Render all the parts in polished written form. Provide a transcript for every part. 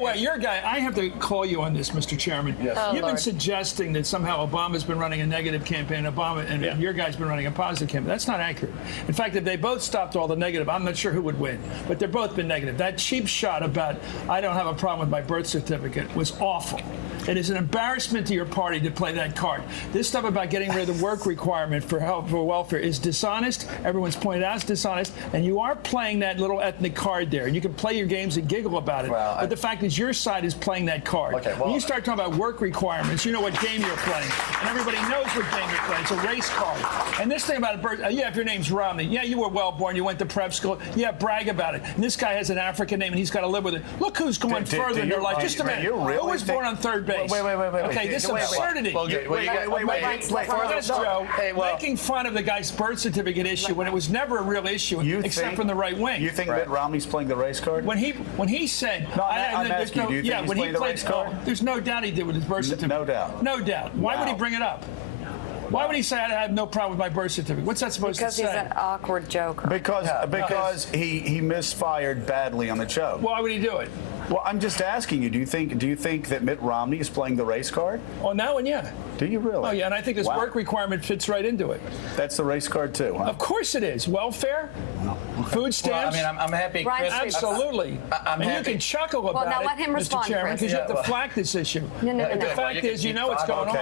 way, you're a guy, I have to call you on this, Mr. Chairman. Yes. You've been suggesting that somehow Obama's been running a negative campaign, and your guy's been running a positive campaign. That's not accurate. In fact, if they both stopped all the negative, I'm not sure who would win, but they've both been negative. That cheap shot about, I don't have a problem with my birth certificate, was awful. It is an embarrassment to your party to play that card. This stuff about getting rid of the work requirement for welfare is dishonest. Everyone's pointed out it's dishonest, and you are playing that little ethnic card there. And you can play your games and giggle about it, but the fact is your side is playing that card. Okay, well, when you start talking about work requirements, you know what game you're playing, and everybody knows what game you're playing. It's a race card. And this thing about if your name's Romney, yeah, you were well born, you went to prep school, yeah, brag about it. And this guy has an African name, and he's got to live with it. Look who's going further in their life. Just a minute. Who was born on third base? Wait. Okay, this absurdity. Making fun of the guy's birth certificate issue when it was never a real issue, except from the right wing. You think Mitt Romney's playing the race card? When he said, I'm asking you, do you think he's playing the race card? There's no doubt he did with his birth certificate. No doubt. No doubt. Why would he bring it up? Why would he say I have no problem with my birth certificate? What's that supposed to say? Because he's an awkward joker. Because he misfired badly on the joke. Why would he do it? Well, I'm just asking you. Do you think that Mitt Romney is playing the race card? Oh, now and yeah. Do you really? Oh, yeah, and I think this work requirement fits right into it. That's the race card too, huh? Of course it is. Welfare, food stamps. Well, I mean, I'm happy. Chris, absolutely. I'm and happy. you can chuckle about now let him it, respond, Mr. Chairman, Chris. because you have to flag this issue. No. The fact is, you know what's going on. No.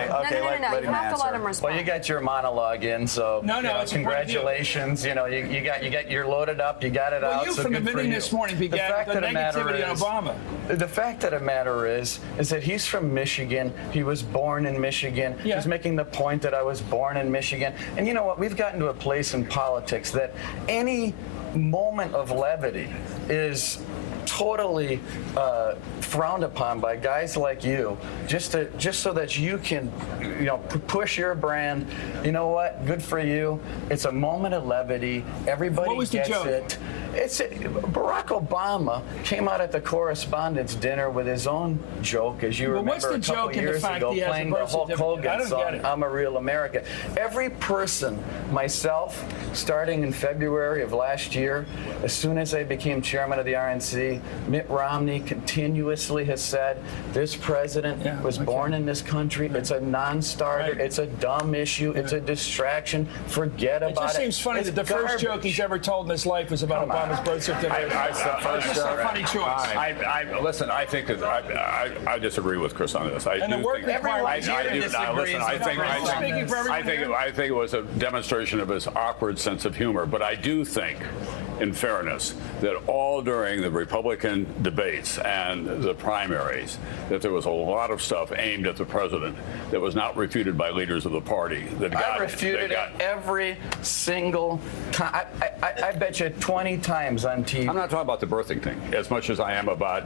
You have to let him respond. Well, you got your monologue in, so it's congratulations. You know, you're loaded up. You got it out. Well, you from the beginning this morning began the negativity on Obama. The fact of the matter is that he's from Michigan. He was born in Michigan. Yeah. He's making the point that I was born in Michigan. And you know what? We've gotten to a place in politics that any moment of levity is totally frowned upon by guys like you, just so that you can, push your brand. You know what? Good for you. It's a moment of levity. Everybody gets it. Barack Obama came out at the correspondents' dinner with his own joke, as you remember a couple years ago, playing the Hulk Hogan song, "I'm a Real American." Every person, myself, starting in February of last year, as soon as I became chairman of the RNC, Mitt Romney continuously has said, this president was born in this country. It's a non-starter. Right. It's a dumb issue. It's a distraction. Forget about it. It just seems funny that the first joke he's ever told in his life was about Obama's birth certificate. It's just a funny choice. Listen, I think that I disagree with Chris on this. I think it was a demonstration of his awkward sense of humor, but I do think, in fairness, that all during the Republican debates and the primaries, that there was a lot of stuff aimed at the president that was not refuted by leaders of the party. I refuted it every single time. I bet you 20 times on TV. I'm not talking about the birthing thing as much as I am about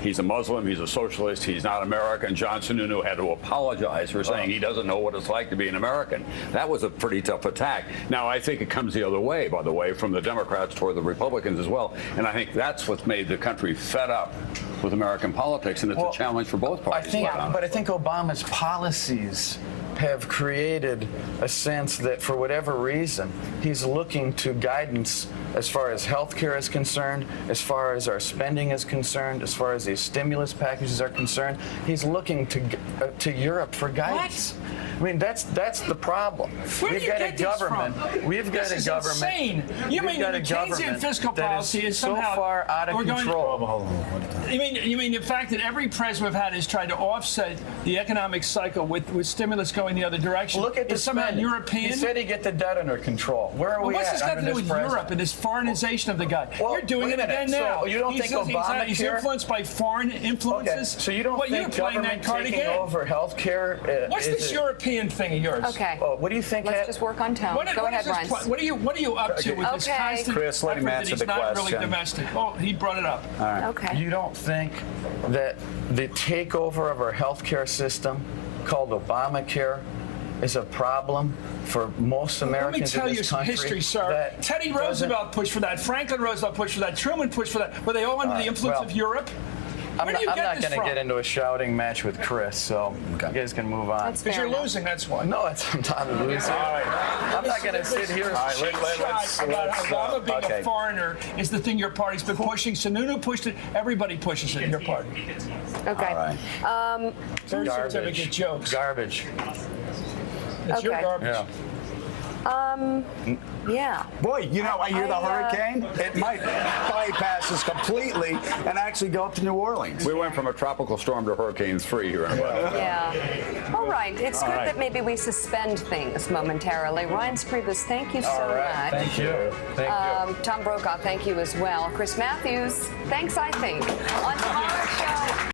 he's a Muslim, he's a socialist, he's not American. John Sununu had to apologize for saying he doesn't know what it's like to be an American. That was a pretty tough attack. Now, I think it comes the other way, by the way, from the Democrats toward the Republicans as well. And I think that's what's made the country fed up with American politics, and it's a challenge for both parties. But I think Obama's policies have created a sense that, for whatever reason, he's looking to guidance as far as health care is concerned, as far as our spending is concerned, as far as these stimulus packages are concerned. He's looking to Europe for guidance. What? I mean, that's the problem. We've got a government. This is insane. You mean the Keynesian fiscal policy is somehow so far out of control? You mean the fact that every president we've had has tried to offset the economic cycle with stimulus going the other direction? Look at the somehow European. He said he'd get the debt under control. Where are we at? What's this got to do with Europe and this foreignization of the guy? You're doing it again now. So you don't think Obama? He's influenced by foreign influences. Okay. So you don't think government taking over health care? What's this European thing of yours? Okay. What do you think? Let's just work on tone. Go ahead, Reince. What are you up to with this constant Chris, let him answer the question. Not really domestic. Oh, he brought it up. All right. Okay. You don't think that the takeover of our health care system, called Obamacare, is a problem for most Americans in this country? Let me tell you some history, sir. Teddy Roosevelt pushed for that. Franklin Roosevelt pushed for that. Truman pushed for that. Were they all under the influence of Europe? I'm Where do you not get going this to from? get into a shouting match with Chris, so you guys can move on. That's Because fair you're enough. losing, that's why. No, I'm not a loser. I'm not going to sit here. Cheap shot about Obama being okay. a foreigner is the thing your party's been pushing. Sununu pushed it. Everybody pushes it in your party. Okay. All right. Birth certificate Garbage. jokes. Garbage. It's your Okay. garbage. Yeah. Yeah. Boy, you know, I hear the hurricane. It might bypass us completely and actually go up to New Orleans. We went from a tropical storm to hurricane 3 here in about. Yeah. All right. It's good right. that maybe we suspend things momentarily. Reince Priebus, thank you so All right. much. Thank you. Thank you. Tom Brokaw, thank you as well. Chris Matthews, thanks, I think. On tomorrow's show.